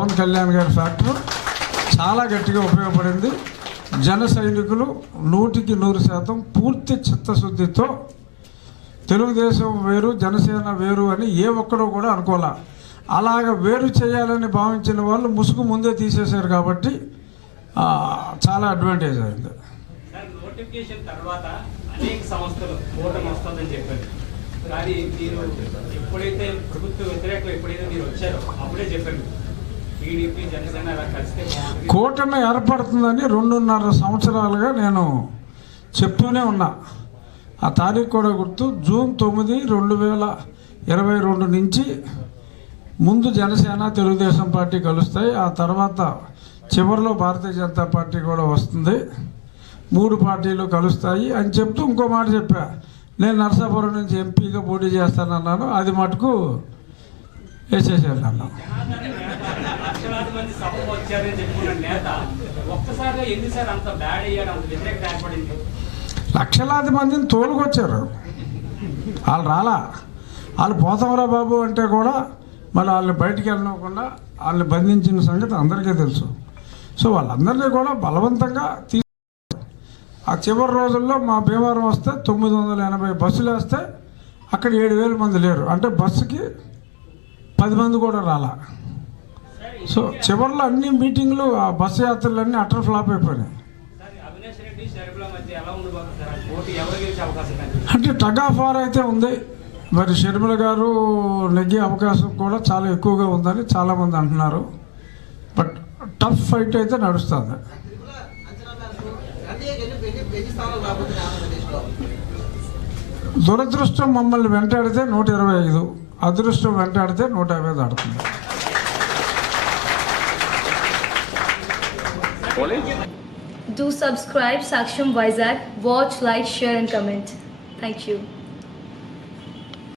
పవన్ కళ్యాణ్ గారి ఫ్యాక్టర్ చాలా గట్టిగా ఉపయోగపడింది. జన సైనికులు 100% పూర్తి చిత్తశుద్ధితో తెలుగుదేశం వేరు జనసేన వేరు అని ఏ ఒక్కడో కూడా అనుకోలే. అలాగ వేరు చేయాలని భావించిన వాళ్ళు ముసుగు ముందే తీసేశారు కాబట్టి చాలా అడ్వాంటేజ్ అయింది. నోటిఫికేషన్ తర్వాత అనేక సంస్థలు కూటమి వస్తుందని చెప్పారు. కానీ మీరు ఎప్పుడైతే ప్రభుత్వ వ్యతిరేకం ఎప్పుడైతే మీరు వచ్చారో అప్పుడే చెప్పారు టీడీపీ జనసేన అలా కలిస్తే కూటమి ఏర్పడుతుందని 2.5 సంవత్సరాలుగా నేను చెప్తూనే ఉన్నా. ఆ తారీఖు కూడా గుర్తు, జూన్ 9, 2022 నుంచి ముందు జనసేన తెలుగుదేశం పార్టీ కలుస్తాయి. ఆ తర్వాత చివరిలో భారతీయ జనతా పార్టీ కూడా వస్తుంది. 3 పార్టీలు కలుస్తాయి అని చెప్తూ ఇంకో మాట చెప్పా. నేను నరసాపురం నుంచి ఎంపీగా పోటీ చేస్తానన్నాను. అది మటుకు వేసేసాను అన్నా. లక్షలాది మందిని తోలుకొచ్చారు. వాళ్ళు రాలా. వాళ్ళు పోతామరా బాబు అంటే కూడా మళ్ళీ వాళ్ళని బయటికి వెళ్ళకుండా వాళ్ళని బంధించిన సంగతి అందరికీ తెలుసు. సో వాళ్ళందరినీ కూడా బలవంతంగా ఆ చివరి రోజుల్లో మా భీమవరం వస్తే 980 బస్సులు వేస్తే అక్కడ 7,000 మంది లేరు. అంటే బస్సుకి 10 మంది కూడా రాలా. సో చివరిలో అన్ని మీటింగ్లు ఆ బస్సు యాత్రలన్నీ అటర్ ఫ్లాప్ అయిపోయినాయి. అంటే టగ్ ఆఫ్ వార్ అయితే ఉంది. మరి షర్మిల గారు నెగ్గే అవకాశం కూడా చాలా ఎక్కువగా ఉందని చాలామంది అంటున్నారు. బట్ టఫ్ ఫైట్ అయితే నడుస్తుంది. దురదృష్టం మమ్మల్ని వెంటాడితే 125, అదృష్టం వెంటాడితే 150 దాడుతుంది. Do subscribe Saksham Vizag. Watch, like, share and comment. Thank you.